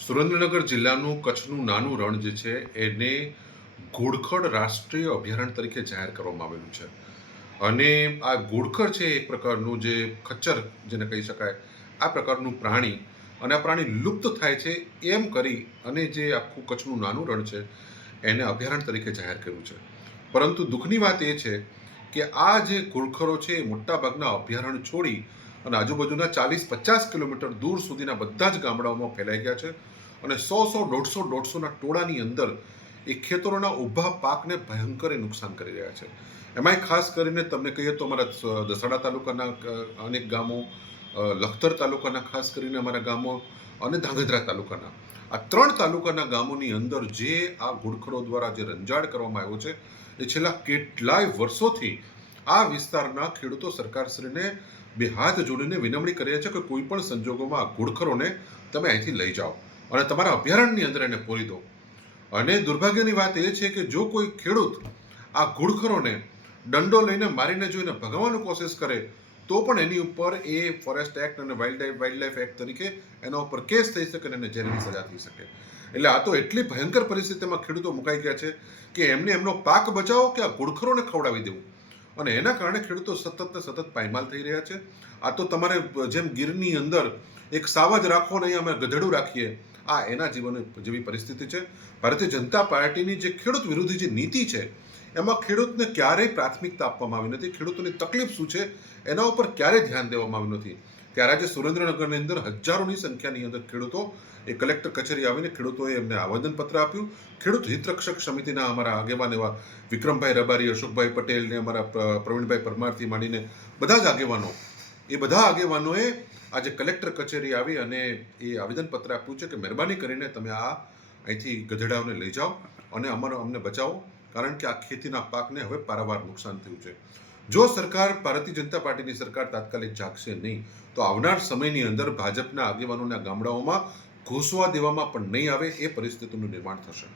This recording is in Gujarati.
સુરેન્દ્રનગર જિલ્લાનું કચ્છનું નાનું રણ જે છે એને ઘોડખડ રાષ્ટ્રીય અભયારણ્ય તરીકે જાહેર કરવામાં આવેલું છે. અને આ ઘોડખડ છે એક પ્રકારનું જે ખચ્ચર જેને કહી શકાય, આ પ્રકારનું પ્રાણી, અને આ પ્રાણી લુપ્ત થાય છે એમ કરી અને જે આખું કચ્છનું નાનું રણ છે એને અભયારણ્ય તરીકે જાહેર કર્યું છે. પરંતુ દુઃખની વાત એ છે કે આ જે ઘોડખરો છે એ મોટાભાગના અભયારણ્ય છોડી અને આજુબાજુના 40-50 કિલોમીટર દૂર સુધીના બધા જ ગામડાઓમાં ફેલાઈ ગયા છે. અને 100-150-150ના ટોળાની અંદર એ ખેતરોના ઊભા પાકને ભયંકર નુકસાન કરી રહ્યા છે. એમાંય ખાસ કરીને તમને કહીએ તો અમારા દસાડા તાલુકાના અનેક ગામો, લખતર તાલુકાના ખાસ કરીને અમારા ગામો અને ધાંગધ્રા તાલુકાના, આ 3 તાલુકાના ગામોની અંદર જે આ ઘોડખરો દ્વારા જે રંજાડ કરવામાં આવ્યો છે એ છેલ્લા કેટલાય વર્ષોથી આ વિસ્તારના ખેડૂતો સરકારશ્રીને બે હાથ જોડીને વિનંતી કરી રહ્યા છે કે કોઈ પણ સંજોગોમાં આ ઘોડખરોને તમે અહીંથી લઈ જાઓ અને તમારા અભયારણ્યની અંદર એને પૂરી દો. અને દુર્ભાગ્યની વાત એ છે કે જો કોઈ ખેડૂત આ ઘોડખરોને દંડો લઈને મારીને જો એને ભગાવવાની કોશિશ કરે તો પણ એની ઉપર એ ફોરેસ્ટ એક્ટ અને વાઇલ્ડલાઇફ એક્ટ તરીકે એના ઉપર કેસ થઈ શકે અને એને જેલની સજા થઈ શકે. એટલે આ તો એટલી ભયંકર પરિસ્થિતિમાં ખેડૂતો મુકાઈ ગયા છે કે એમને એમનો પાક બચાવો કે આ ઘોડખરોને ખવડાવી દેવું. અને એના કારણે ખેડૂતો સતત પાયમાલ થઈ રહ્યા છે. આ તો તમારે જેમ ગીરની અંદર એક સાવજ રાખો ને અહીંયા અમે ગધેડું રાખીએ, આ એના જીવન જેવી પરિસ્થિતિ છે. ભારતીય જનતા પાર્ટીની જે ખેડૂત વિરોધી જે નીતિ છે એમાં ખેડૂતને ક્યારેય પ્રાથમિકતા આપવામાં આવી નથી. ખેડૂતોની તકલીફ શું છે એના ઉપર ક્યારેય ધ્યાન દેવામાં આવ્યું નથી. ત્યારે આજે સુરેન્દ્રનગરની અંદર હજારોની સંખ્યાની અંદર ખેડૂતો એ કલેક્ટર કચેરી આવીને ખેડૂતોએ એમને આવેદનપત્ર આપ્યું. ખેડૂત હિતરક્ષક સમિતિના અમારા આગેવાન એવા વિક્રમભાઈ રબારી, અશોકભાઈ પટેલ ને અમારા પ્રવીણભાઈ પરમારથી માંડીને બધા જ આગેવાનો, એ બધા આગેવાનોએ આજે કલેક્ટર કચેરી આવી અને એ આવેદનપત્ર આપ્યું છે કે મહેરબાની કરીને તમે આ અહીંથી ગધેડાઓને લઈ જાઓ અને અમને બચાવો, કારણ કે આ ખેતીના પાકને હવે પારાવાર નુકસાન થયું છે. જો સરકાર, ભારતીય જનતા પાર્ટીની સરકાર તાત્કાલિક જાગશે નહીં તો આવનાર સમયની અંદર ભાજપના આગેવાનોના ગામડાઓમાં ઘૂસવા દેવામાં પણ નહીં આવે, એ પરિસ્થિતિનું નિર્માણ થશે.